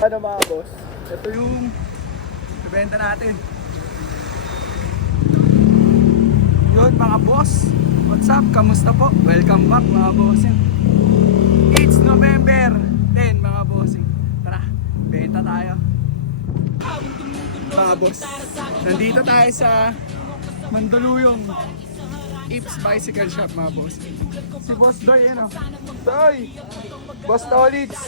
Ano mga boss? Ito yung ibenta natin. Yun mga boss. What's up? Kamusta po? Welcome back mga bossing. It's November 10 mga bossing. Tara, benta tayo. Mga boss, nandito tayo sa Mandaluyong Ips Bicycle Shop mga boss. Si Boss Doy, ano? Doy! Boss Tolits!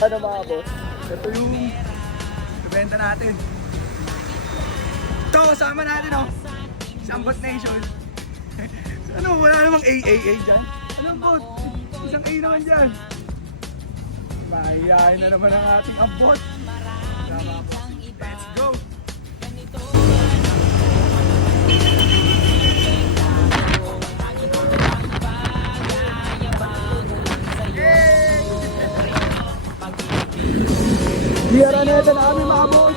Ano mga boss? Ito yung ibenta natin. Ito, kasama natin oh. Sambot Nation. Ano, wala namang AAA dyan? Ano bot? Isang A naman dyan. Mahihayin na naman ang ating abot. Let's go! Biyara na ito na kami mga boss.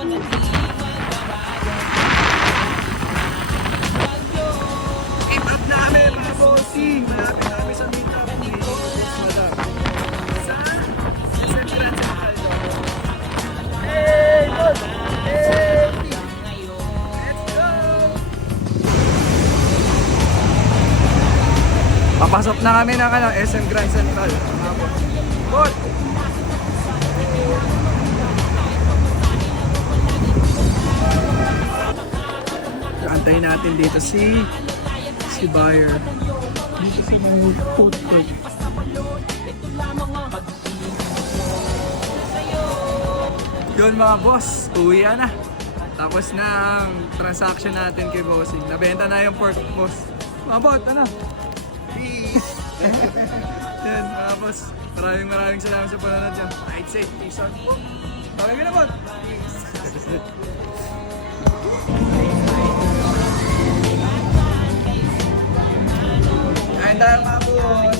Keep up namin mga bossing. Malapit namin sa meet up ni Madam. Sa SM Grand Central. Hey! Boss! Hey! Let's go! Papasok na kami ng SM Grand Central mga boss. Boss! Antayin natin dito si buyer dito sa may food court. Yun mga boss, uwi na. Tapos na ang transaction natin kay bossing. Nabenta na yung pork boss. Mga bot, ano? Peace! Yan mga boss, maraming salamat sa panonood dyan. Ride safe, peace out. Bagay ka na bot! Peace! Kain tayo mga boss!